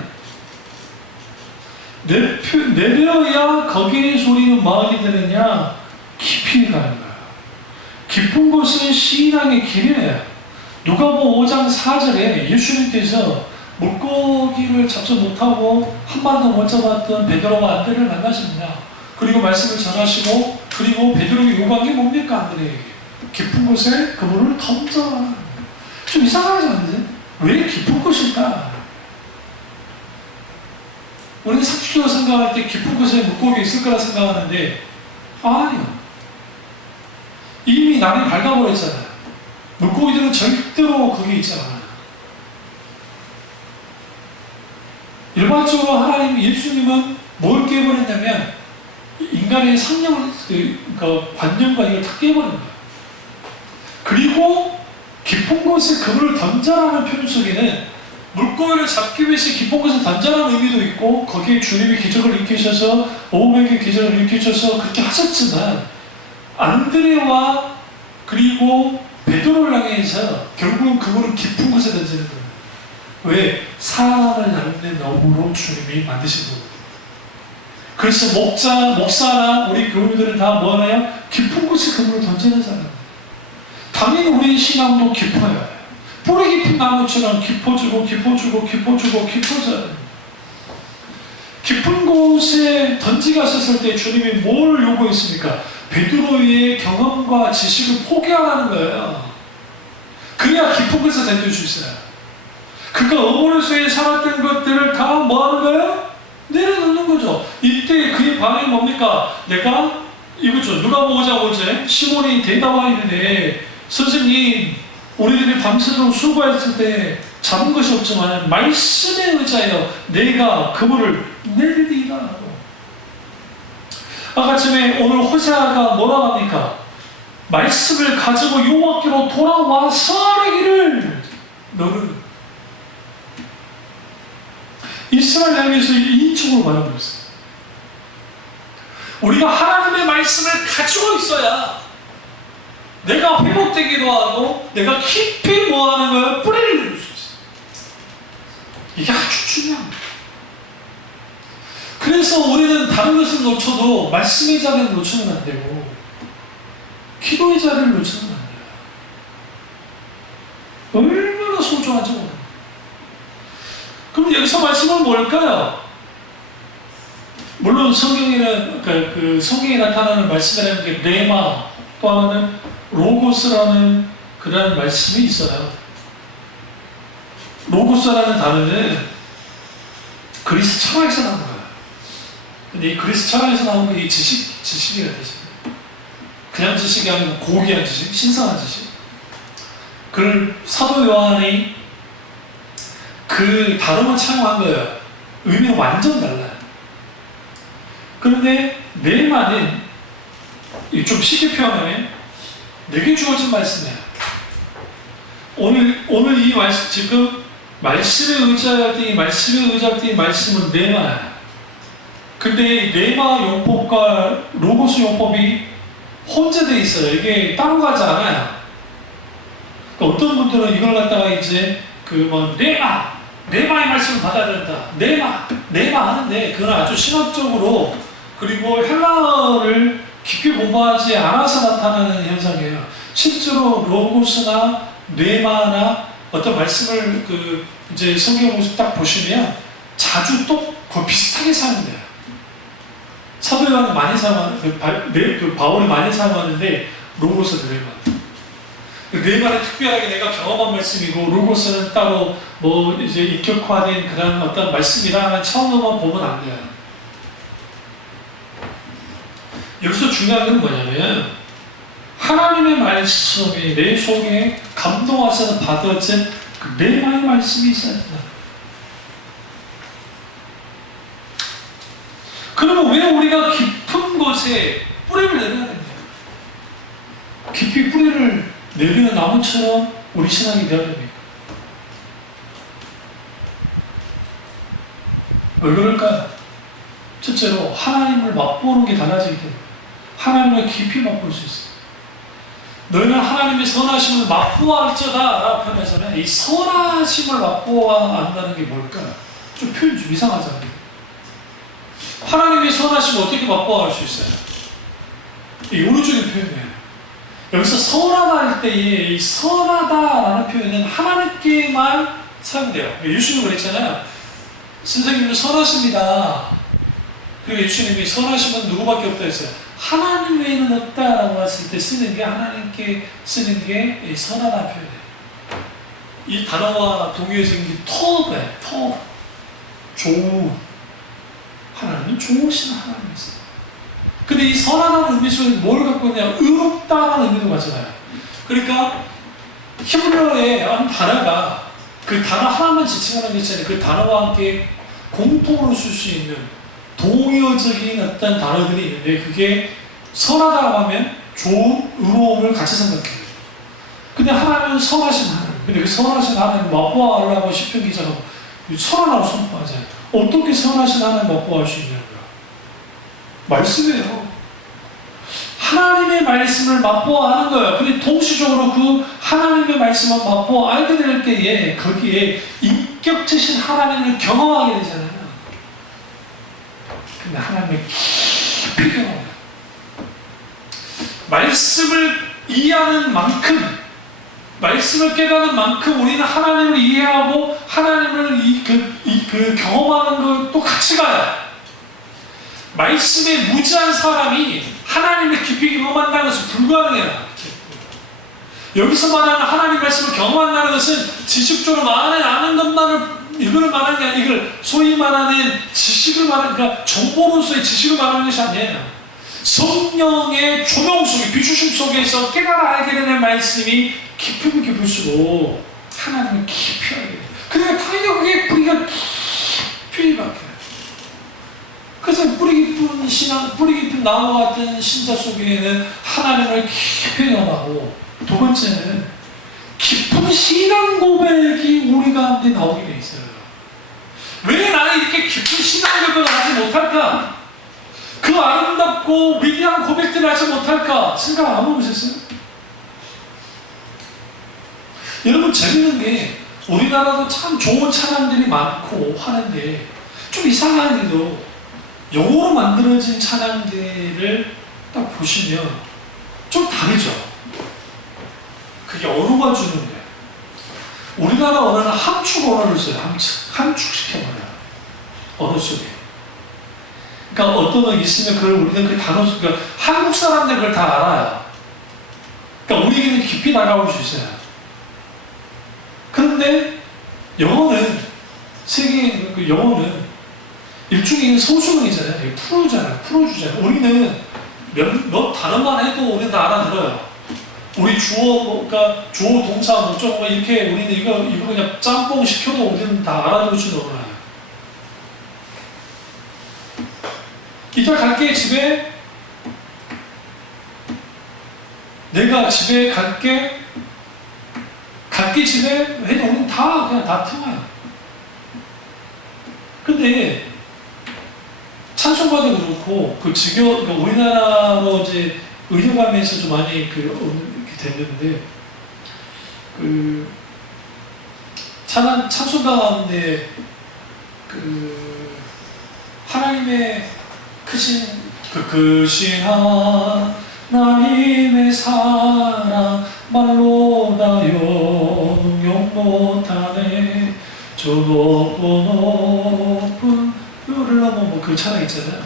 돼. 내려야 거기에서 우리는 마음이 되느냐? 깊이 가는 거야. 깊은 곳은 신앙의 길이에요. 누가복음 5장 4절에 예수님께서 물고기를 잡지 못하고 한 마리도 못 잡았던 베드로와 안드레를 만나십니다. 그리고 말씀을 전하시고, 그리고 베드로에게 요구한 게 뭡니까? 안드레에게 깊은 곳에 그물을 던져라. 좀 이상하지 않으세요? 왜 깊은 곳일까? 우리는 상식적으로 생각할 때 깊은 곳에 물고기 있을 거라 생각하는데 아니요. 이미 날이 밝아버렸잖아요. 물고기들은 절대로 거기 있지 않아요. 일반적으로 하나님, 예수님은 뭘 깨버렸냐면 인간의 상념을, 관념과 이걸 다 깨버린 거예요. 그리고 깊은 곳에 그물을 던져라는 표현 속에는 물고기를 잡기 위해서 깊은 곳에 던져라는 의미도 있고, 거기에 주님이 기적을 일으키셔서 500의 기적을 일으키셔서 그렇게 하셨지만, 안드레와 그리고 베드로를 향해서 결국은 그물을 깊은 곳에 던지는 거예요. 왜? 사람을 닮는 어부로 주님이 만드신 거거든요. 그래서 목사나 우리 교우들은 다 뭐하나요? 깊은 곳에 그물을 던지는 사람이에요. 당연히 우리의 신앙도 깊어요. 뿌리 깊은 나무처럼 깊어지고 깊어져요. 깊은 곳에 던지갔었을 때 주님이 뭘 요구했습니까? 베드로의 경험과 지식을 포기하라는 거예요. 그래야 깊은 곳에 던질 수 있어요. 그가 어머니소에 살았던 것들을 다 뭐하는 거예요? 내려놓는 거죠. 이때 그의 반응이 뭡니까? 내가 이거죠. 누가복음 5장 5절 시몬이 대답하이르되 선생님, 우리들이 밤새도록 수고했을 때 잡은 것이 없지만 말씀에 의지하여 내가 그물을 내리리라. 아까 전에 오늘 호세아가 뭐라고 합니까? 말씀을 가지고 여호와께로 돌아와서 하기를 너는 이스라엘 향해서 인칭으로 말하고 있어요. 우리가 하나님의 말씀을 가지고 있어야 내가 회복되기도 하고 내가 깊이 뭐하는 거예요? 뿌리를 내릴 수 있어요. 이게 아주 중요합니다. 그래서 우리는 다른 것을 놓쳐도 말씀의 자리를 놓치면 안 되고 기도의 자리를 놓치면 안 돼요. 얼마나 소중하죠. 그럼 여기서 말씀은 뭘까요? 물론 성경에는 그 성경에 나타나는 말씀이라는 게 레마, 또 하나는 로고스라는 그런 말씀이 있어요. 로고스라는 단어는 그리스 철학에서 나온 거예요. 근데 이 그리스 철학에서 나온 게 이 지식이라 되죠. 그냥 지식이 아니고 고귀한 지식, 신성한 지식. 그걸 사도 요한이 그 단어만 차용한 거예요. 의미는 완전 달라요. 그런데 레마는 좀 쉽게 표현하면 내게 주어진 말씀이에요. 오늘 이 말씀 지금 말씀에 의지할 때 말씀에 의지할 때 말씀은 레마야. 근데 레마 용법과 로고스 용법이 혼재되어 있어요. 이게 따로 가지 않아요. 그러니까 어떤 분들은 이걸 갖다가 이제 레마의 말씀을 받아야 된다. 레마 하는데 그건 아주 신학적으로 그리고 헬라어를 깊이 공부하지 않아서 나타나는 현상이에요. 실제로 로고스나 레마나 어떤 말씀을 이제 성경 모습 딱 보시면 자주 또 거의 비슷하게 사용돼요. 사도 요한이 많이 사용하는, 바울이 많이 사용하는데 로고스는 레마는 특별하게 내가 경험한 말씀이고 로고스는 따로 이제 인격화된 그런 어떤 말씀이라는 차원으로만 보면 안 돼요. 여기서 중요한 건 뭐냐면 하나님의 말씀이 내 속에 감동하셔서 받아진 그 레마의 말씀이 있어야 된다. 그러면 왜 우리가 깊은 곳에 뿌리를 내려야 됩니까? 깊이 뿌리를 내리는 나무처럼 우리 신앙이 되어야 됩니까? 왜 그럴까요? 첫째로 하나님을 맛보는 게 달라지기 때문에 하나님을 깊이 맛볼 수 있어요. 너희는 하나님의 선하심을 맛보아할지어다 라고 표현해서는 이 선하심을 맛보아한다는 게 뭘까요? 좀 표현이 좀 이상하잖아요. 하나님의 선하심을 어떻게 맛보아할 수 있어요? 이 오른쪽의 표현이에요. 여기서 선하다 할 때에 이 선하다라는 표현은 하나님께만 사용돼요. 예수님이 그랬잖아요. 선생님은 선하십니다. 그리고 예수님이 선하심은 누구밖에 없다 했어요. 하나님 외에는 없다라고 했을 때 쓰는 게 하나님께 쓰는 게 선하다 표현이에요. 이 단어와 동의어진 게 터예요. 좋은. 하나님은 좋으신 하나님이세요. 근데 이 선하다는 의미 속에 뭘 갖고 있냐? 의롭다라는 의미도 가잖아요. 그러니까 히브리어의 한 단어가 그 단어 하나만 지칭하는 게 아니라 그 단어와 함께 공통으로 쓸 수 있는 동의어적인 어떤 단어들이 있는데 그게 선하다고 하면 좋은, 의로움을 같이 생각해요. 근데 하나님은 선하신 하나님. 근데 그 선하신 하나님 맛보아하려고 시편 기자가 선하라고 선포하잖아요. 어떻게 선하신 하나님 맛보아할 수 있냐고요. 말씀이에요. 하나님의 말씀을 맛보아하는 거예요. 근데 동시적으로 그 하나님의 말씀을 맛보아 알게 될 때에 거기에 인격체신 하나님을 경험하게 되잖아요. 근데 하나님의 깊이 경험해요. 말씀을 이해하는 만큼, 말씀을 깨닫는 만큼 우리는 하나님을 이해하고 하나님을 경험하는 것도 같이 가요. 말씀에 무지한 사람이 하나님을 깊이 경험한다는 것은 불가능해요. 여기서 말하는 하나님 말씀을 경험한다는 것은 지식적으로 아는 것만을 이걸 말하는 게 아니라 이걸 소위 말하는 지식을 말하는, 그러니까 정보로서의 지식을 말하는 것이 아니에요. 성령의 조명 속에, 비추심 속에서 깨달아 알게 되는 말씀이 깊으면 깊을수록 하나님을 깊이 알게 돼요. 그러니까 당연히 그게 뿌리가 깊이 박혀요. 그래서 뿌리 깊은 신앙, 뿌리 깊은 나무와 같은 신자 속에는 하나님을 깊이 경험하고, 두 번째는 깊은 신앙 고백이 우리 가운데 나오게 돼 있어요. 왜 나는 이렇게 깊은 신앙 고백을 하지 못할까? 그 아름답고 위대한 고백들을 하지 못할까? 생각 안 해보셨어요? 여러분, 재밌는 게 우리나라도 참 좋은 찬양들이 많고 하는데 좀 이상한 일도 영어로 만들어진 찬양들을 딱 보시면 좀 다르죠. 그게 언어가 주는 거예요. 우리나라 언어는 함축 언어를 써요. 함축시켜버려요. 언어 속에. 그러니까 어떤 거 있으면 그걸 우리는 그 단어, 그러니까 한국 사람들 그걸 다 알아요. 그러니까 우리에게는 깊이 다가올 수 있어요. 그런데 영어는, 세계 영어는 일종의 소수문이잖아요. 풀어주잖아요. 우리는 몇 단어만 해도 우리는 다 알아들어요. 우리 주어가 주어 동사 어쩌고 이렇게 우리는 이거 그냥 짬뽕 시켜도 우리는 다 알아들을 수는 없나요? 이따 갈게 집에. 내가 집에 갈게. 각기 집에 해놓으면 그냥 다 틀어요. 근데 찬송가도 그렇고 우리나라로 이제 의료감에서 좀 많이 이렇게 됐는데 찬송가 가운데 하나님의 크신 하나님의 사랑 말로 다 영영 못하네 저 높은 뼈를 넘어 그 찬양 있잖아요.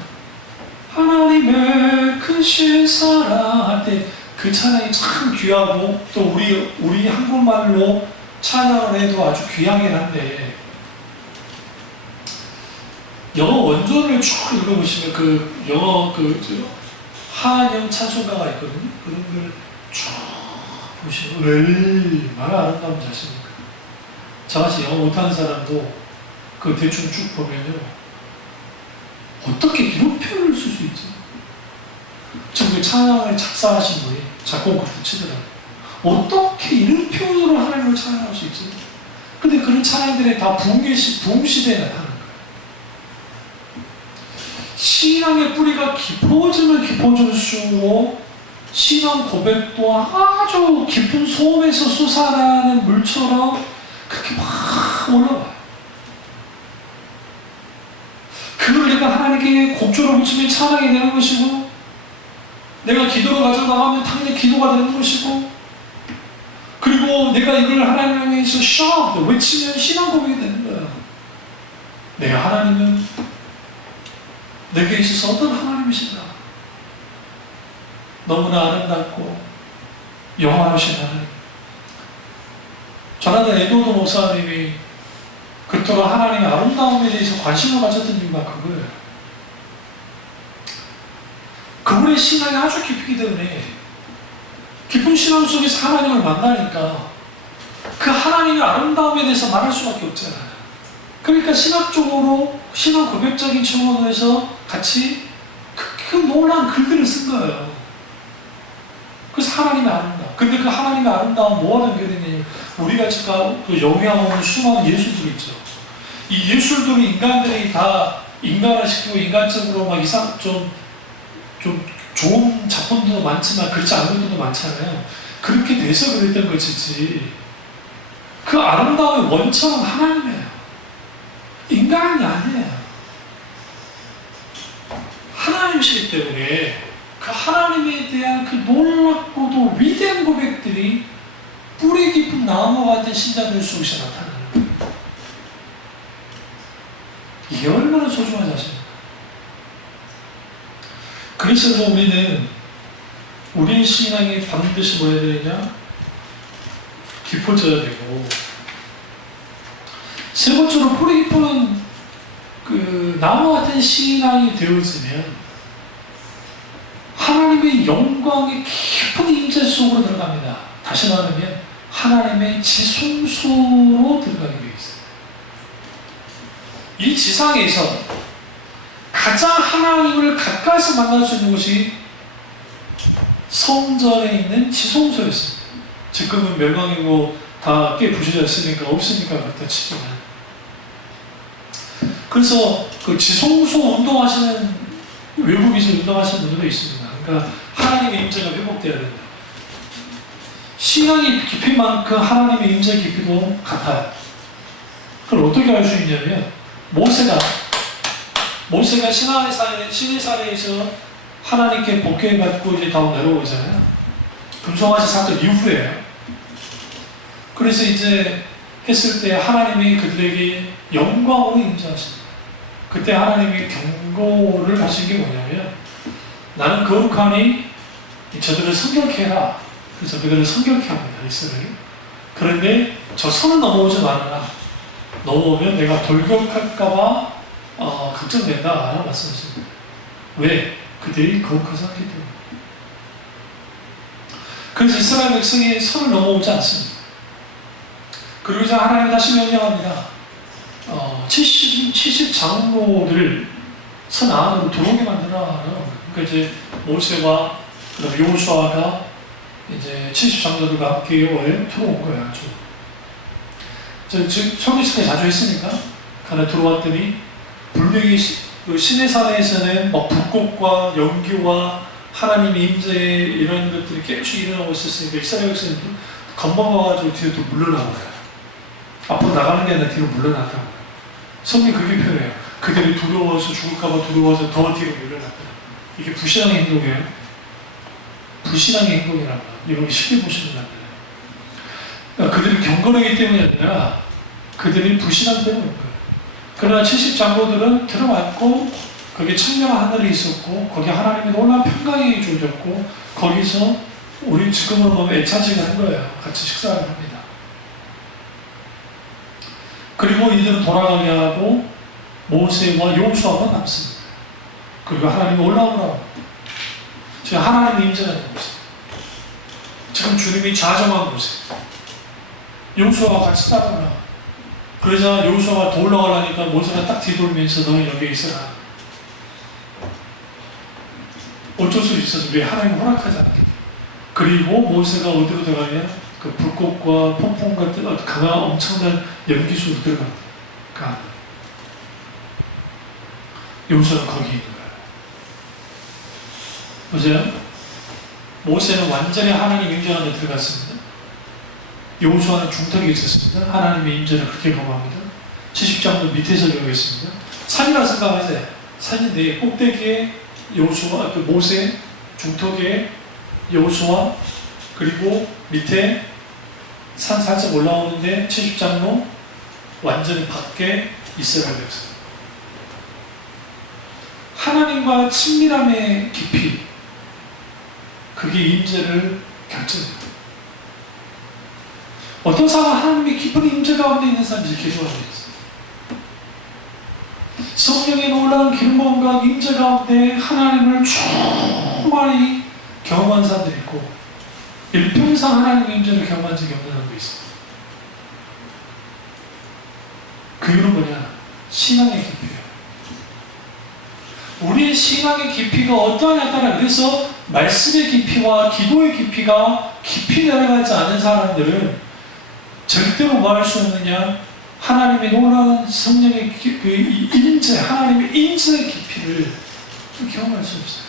하나님의 크신 사랑 할 때 그 찬양이 참 귀하고 또 우리 한국말로 찬양을 해도 아주 귀하긴 한데 영어 원조를 쭉 읽어보시면 영어 한영 찬송가가 있거든요. 그런 걸 쭉 보시면 얼마나 아름다운지 아십니까? 저같이 영어 못하는 사람도 그 대충 쭉 보면요. 어떻게 이런 표현을 쓸 수 있지? 지금 찬양을 작사하신 분이 작곡을 치더라고요. 어떻게 이런 표현으로 하나님을 찬양할 수 있지? 근데 그런 찬양들이 다 부흥시대에 나타나는 거예요. 신앙의 뿌리가 깊어지면 깊어질수록 신앙 고백도 아주 깊은 소음에서 솟아나는 물처럼 그렇게 막 올라와요. 그걸 내가 하나님께 곡조로 붙이면 찬양이 되는 것이고 내가 기도로 가져나가면 당연히 기도가 되는 것이고 그리고 내가 이걸 하나님 위해서 외치면 신앙 고백이 되는 거야. 내가 하나님은 내게 있어서 어떤 하나님이신가? 너무나 아름답고 영원하신 하나님. 조나단 에드워드 목사님이 그토록 하나님의 아름다움에 대해서 관심을 가졌던 이유가 그거예요. 그분의 신앙이 아주 깊기 때문에 깊은 신앙 속에서 하나님을 만나니까 그 하나님의 아름다움에 대해서 말할 수밖에 없잖아요. 그러니까 신학적으로 신앙 고백적인 차원에서 같이 그 놀라운 글들을 쓴 거예요. 그래서 하나님의 아름다움. 근데 그 하나님의 아름다움 뭐와 연결되느냐? 우리가 지금 영위하고 수많은 예술들이 있죠. 이 예술들이 인간들이 다 인간화시키고 인간적으로 막 좀 좋은 작품도 많지만 그렇지 않은 것도 많잖아요. 그렇게 돼서 그랬던 것이지 그 아름다움의 원천은 하나님이에요. 인간이 아니에요. 하나님이시기 때문에 그 하나님에 대한 그 놀랍고도 위대한 고백들이 뿌리 깊은 나무 같은 신자들 속에서 나타나는 거예요. 이게 얼마나 소중한 사실입니까? 그래서 우리의 신앙이 반드시 뭐 해야 되느냐? 깊어져야 되고 세 번째로 뿌리 깊은 나무 같은 신앙이 되어지면 하나님의 영광의 깊은 임재 속으로 들어갑니다. 다시 말하면 하나님의 지성소로 들어가게 되어 있어요. 이 지상에서 가장 하나님을 가까이서 만날 수 있는 곳이 성전에 있는 지성소였습니다. 지금은 멸망이고 다 꽤 부셔졌으니까 없으니까 그렇다 치지만 그래서 그 지성소 운동하시는 외국에서 운동하시는 분들도 있습니다. 그러니까 하나님의 임재가 회복되어야 된다. 신앙이 깊인 만큼 하나님의 임재 깊이도 같아요. 그걸 어떻게 알 수 있냐면 모세가 시내산에서 하나님께 복귀받고 이제 다음 내려오잖아요. 금송아지 사건 이후에요. 그래서 이제 했을 때 하나님이 그들에게 영광으로 임재하십니다. 그때 하나님이 경고를 하신 게 뭐냐면 나는 거룩하니 저들을 성결케 해라. 그래서 그들을 성결케 합니다. 이스라엘. 그런데 저 선을 넘어오지 말아라. 넘어오면 내가 돌격할까봐 걱정된다 라고 말씀하십니다. 왜? 그들이 거룩하지 않기 때문에. 그래서 이스라엘 백성이 선을 넘어오지 않습니다. 그리고 이제 하나님이 다시 명령합니다. 70 장로를 선 안으로 들어오게 만들어라. 그러니까 이제 모세와 그다음에 여호수아가 이제 70 장로들과 함께 들어온 거예요. 저 소개시켜 자주 했으니까 가나 들어왔더니 분명히 그 시내산에서는 막 불꽃과 연기와 하나님의 임재 이런 것들이 계속 일어나고 있었으니까 이스라엘 백성은 겁먹어가지고 뒤로 또 물러나고요. 앞으로 나가는 게 아니라 뒤로 물러나더라고요. 성경이 그렇게 표현해요. 그들이 두려워서 죽을까봐 두려워서 더 뒤로 물러났다. 이게 불신앙의 행동이에요. 불신앙의 행동이란 말. 이런 게 쉽게 보시면 안 돼요. 그러니까 그들이 경건하기 때문이 아니라 그들이 불신앙 때문인 거예요. 그러나 70장로들은 들어왔고 거기에 청명한 하늘이 있었고 거기에 하나님의 놀라운 평강이 주어졌고 거기서 우리 지금으로 보면 애차지가 한 거예요. 같이 식사를 합니다. 그리고 이들은 돌아가게 하고 모세와 여호수아가 남습니다. 그리고 하나님이 올라오라고 합니다. 지금 하나님의 임재가 있는 곳이에요. 지금 주님이 좌정한 곳이에요. 여호수아와 같이 따라오라. 그러자 여호수아가 더 올라가려니까 모세가 딱 뒤돌면서 너는 여기에 있어라. 어쩔 수 있어서 왜 하나님 허락하지 않게. 그리고 모세가 어디로 들어가냐? 그 불꽃과 폭풍 같은 강한 엄청난 연기 속으로 들어갑니다. 여호수아는 거기 있는 거예요. 보세요. 모세는 완전히 하나님 임재 안에 들어갔습니다. 여호수아는 중턱에 있었습니다. 하나님의 임재를 그렇게 경험합니다. 70장도 밑에서 경험했습니다. 산이라 생각하세요. 산인데 꼭대기에 여호수아, 그 모세, 중턱에 여호수아, 그리고 밑에 산 살짝 올라오는데 70장로 완전히 밖에 이스라엘 백성. 하나님과 친밀함의 깊이, 그게 임재를 결정해요. 어떤 사람은 하나님의 깊은 임재 가운데 있는 사람이 이렇게 좋아하고 있어요. 성령의 놀라운 기름부음과 임재 가운데 하나님을 충만히 경험한 사람들이 있고 일평생 하나님의 임재를 경험한 적이 없는 사람도 있어요. 그 이유는 뭐냐? 신앙의 깊이예요. 우리의 신앙의 깊이가 어떠하냐에 따라 그래서 말씀의 깊이와 기도의 깊이가 깊이 내려가지 않은 사람들은 절대로 뭐 할 수 없느냐? 하나님의 놀라운 성령의 그 임재, 하나님의 임재의 깊이를 경험할 수 없어요.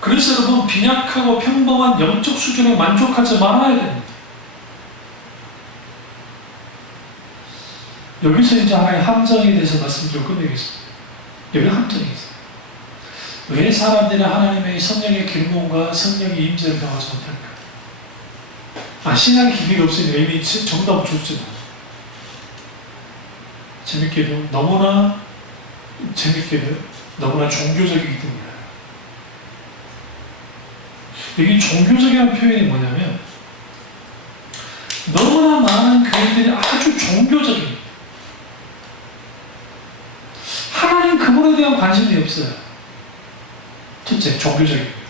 그래서 여러분 빈약하고 평범한 영적 수준에 만족하지 말아야 됩니다. 여기서 이제 하나의 함정에 대해서 말씀드리고 끝내겠습니다. 여기 함정이 있어요. 왜 사람들이 하나님의 성령의 기름과 성령의 임재를 경험하지 못할까? 신앙의 깊이가 없으니 이미 정답을 줬잖아요. 재밌게도 너무나 종교적이기 때문에. 여기 종교적이라는 표현이 뭐냐면 너무나 많은 교회들이 아주 종교적입니다. 하나님 그분에 대한 관심이 없어요. 첫째, 종교적입니다.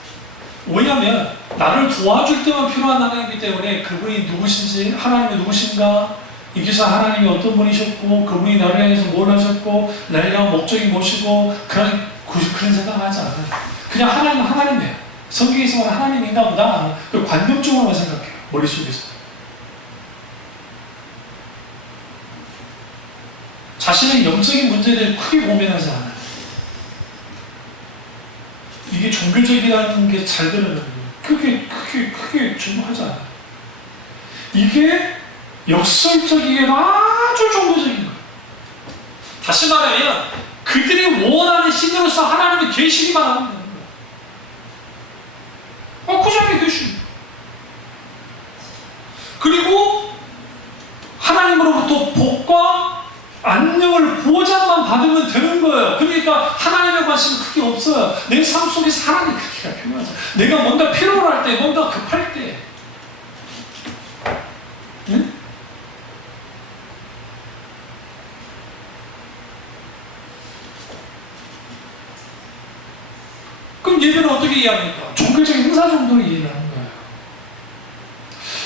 왜냐하면 나를 도와줄 때만 필요한 하나님이기 때문에 그분이 누구신지, 하나님이 누구신가, 이 기사 하나님이 어떤 분이셨고 그분이 나를 향해서 뭘 하셨고 나를 향한 목적이 무엇이고 그런 생각하지 않아요. 그냥 하나님이에요. 성경에서 하나님인가 보다 관념적으로만 생각해요. 머릿속에서. 자신의 영적인 문제에 대해 크게 고민하지 않아요. 이게 종교적이라는 게 잘 드러나는 거예요. 크게 주목하지 않아요. 이게 역설적이게도 아주 종교적인 거예요. 다시 말하면 그들이 원하는 신으로서 하나님이 계시기만 하면 되는 거예요. 그 자리에 계십니다. 그리고 하나님으로부터 복과 안녕을 보장만 받으면 되는 거예요. 그러니까 하나님의 관심은 크게 없어요. 내 삶 속에서 하나님 크기가 필요하죠. 내가 뭔가 필요로 할 때, 뭔가 급할 때. 응? 그럼 예배는 어떻게 이해합니까? 종교적인 행사 정도로 이해를 하는 거예요.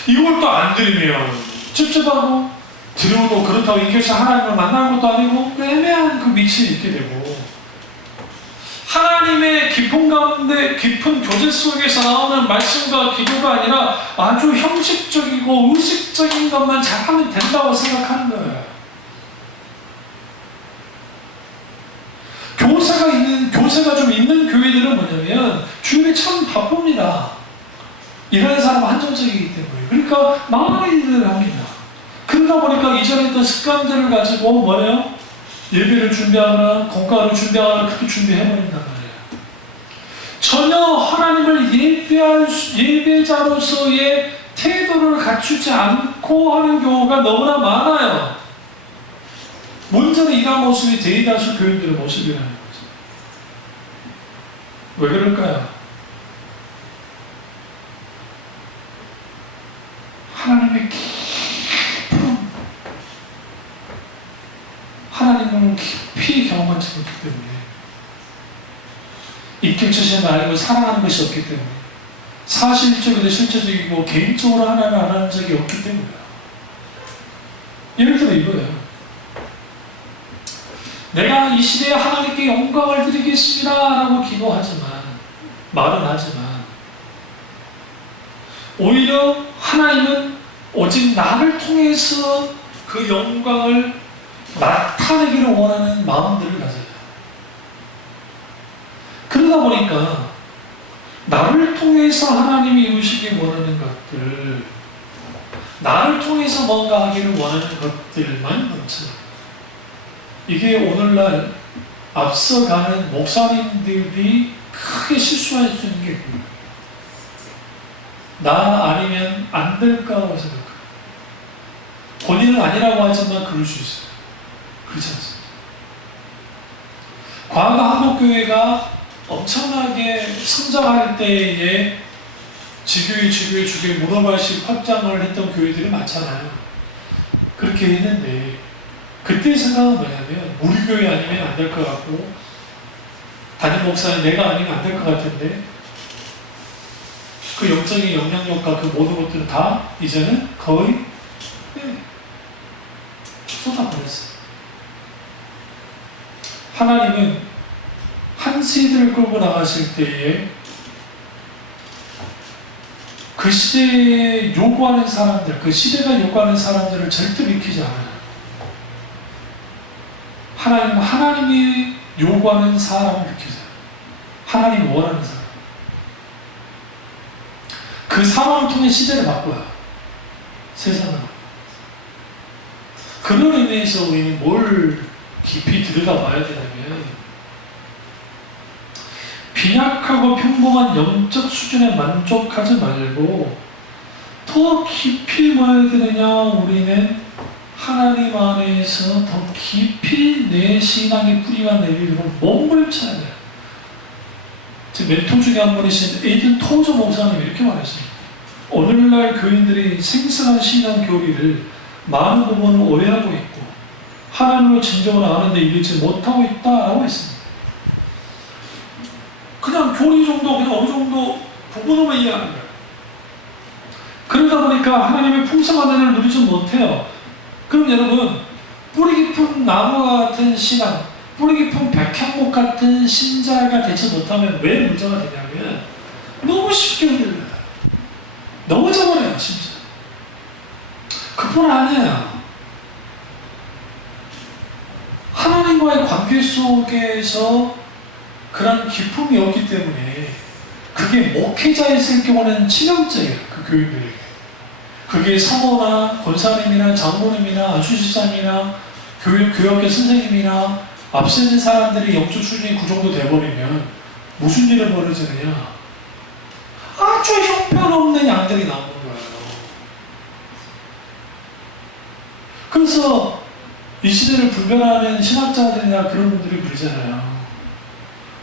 이걸 또 안 드리면 찝찝하고 드려도 그렇다고 인격상 하나님을 만나는 것도 아니고 애매한 그 위치에 있게 되고 하나님의 깊은 가운데 깊은 교제 속에서 나오는 말씀과 기도가 아니라 아주 형식적이고 의식적인 것만 잘하면 된다고 생각하는 거예요. 교세가 좀 있는 교회들은 뭐냐면 주일에 참 바쁩니다. 일하는 사람은 한정적이기 때문에. 그러니까 많은 일들을 합니다. 그러다 보니까 이전에 있던 습관들을 가지고 뭐예요? 예배를 준비하거나 공과를 준비하거나 그렇게 준비해버린단 말이에요. 전혀 하나님을 예배자로서의 태도를 갖추지 않고 하는 경우가 너무나 많아요. 문제는 이러한 모습이 대다수 교인들의 모습이라는 거죠. 왜 그럴까요? 하나님의 깊은 하나님을 깊이 경험하지 못하기 때문에 인격체심을 알고 사랑하는 것이 없기 때문에 사실적이고 실체적이고 개인적으로 하나님을 안 하는 적이 없기 때문이에요. 예를 들어 이거예요. 내가 이 시대에 하나님께 영광을 드리겠습니다 라고 기도하지만 말은 하지만 오히려 하나님은 오직 나를 통해서 그 영광을 나타내기를 원하는 마음들을 가져요. 그러다 보니까 나를 통해서 하나님이 이루시기 원하는 것들, 나를 통해서 뭔가 하기를 원하는 것들만 넘쳐요. 이게 오늘날 앞서가는 목사님들이 크게 실수할 수 있는 게 뭐예요? 나 아니면 안 될까라고 생각해요. 본인은 아니라고 하지만 그럴 수 있어요. 그렇지 않습니다. 과거 한국교회가 엄청나게 성장할 때에 지교회 문어발식 확장을 했던 교회들이 많잖아요. 그렇게 했는데 그때의 생각은 뭐냐면 우리 교회 아니면 안 될 것 같고 담임 목사는 내가 아니면 안 될 것 같은데 그 영적인 영향력과 그 모든 것들은 다 이제는 거의 쏟아버렸어요. 하나님은 한 세대를 끌고 나가실 때에 그 시대에 요구하는 사람들, 그 시대가 요구하는 사람들을 절대 믿기지 않아요. 하나님이 요구하는 사람을 믿기세요. 하나님이 원하는 사람. 그 사람을 통해 시대를 바꿔요. 세상을. 그런 의미에서 우리는 뭘 깊이 들여다 봐야 되냐면 빈약하고 평범한 영적 수준에 만족하지 말고 더 깊이 뭐야 되느냐. 우리는 하나님 안에서 더 깊이 내 신앙의 뿌리가 내리도록 몸부림쳐야 돼요. 제 멘토 중에 한 분이신 에이든 토저 목사님이 이렇게 말했습니다. 오늘날 교인들이 생생한 신앙 교리를 많은 부분을 오해하고 있고 하나님을 진정으로 아는데 이르지 못하고 있다라고 했습니다. 그냥 교리 정도, 그냥 어느 정도 부분으로만 이해하는 거예요. 그러다 보니까 하나님의 풍성한 은혜를 누리지 못해요. 그럼 여러분, 뿌리 깊은 나무와 같은 신앙, 뿌리 깊은 백향목 같은 신자가 되지 못하면 왜 문제가 되냐면 너무 쉽게 흔들려요. 넘어져버려요, 진짜. 그뿐 아니에요. 하나님과의 관계 속에서 그런 기쁨이 없기 때문에 그게 목회자였을 경우는 치명적이에요. 그 교인들에게. 그게 사모나 권사님이나 장모님이나 안수집사님이나 교역의 선생님이나 앞서 있는 사람들이 영적 수준이 그 정도 돼버리면 무슨 일이 벌어지느냐. 아주 형편없는 양들이 나오는 거예요. 그래서 이 시대를 분별하는 신학자들이나 그런 분들이 그러잖아요.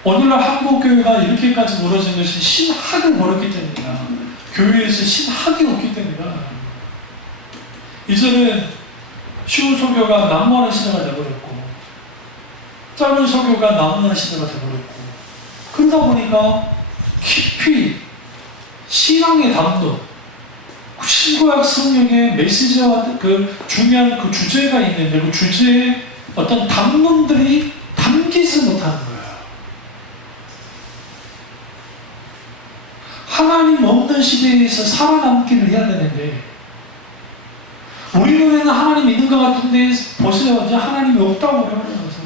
오늘날 한국교회가 이렇게까지 멀어진 것이 신학을 멀었기 때문이다. 교회에서 신학이 없기 때문이다. 이제는 쉬운 설교가 난무하는 시대가 되어버렸고 짧은 설교가 난무하는 시대가 되어버렸고 그러다 보니까 깊이 신앙의 담론, 신구약 성령의 메시지와 그 중요한 그 주제가 있는데 그 주제에 어떤 담론들이 담기지 못하는 거예요. 하나님 없는 시대에서 살아남기를 해야 되는데, 우리 눈에는 하나님 있는 것 같은데 보세요, 이제 하나님이 없다고 그러는 것은.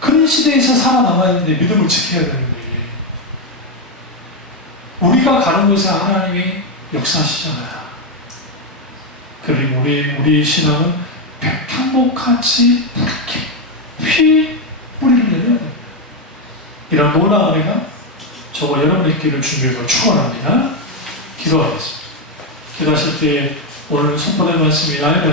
그런 시대에서 살아남아야 되는데 믿음을 지켜야 되는데, 우리가 가는 곳에 하나님이 역사하시잖아요. 그리고 우리 신앙은 백향목같이 깊이 뿌리를 내려야 됩니다. 이런 놀라운 은혜가 저와 여러분의 길을 준비해서 축원합니다. 기도하겠습니다. 기도하실 때 오늘 선포될 말씀이 나의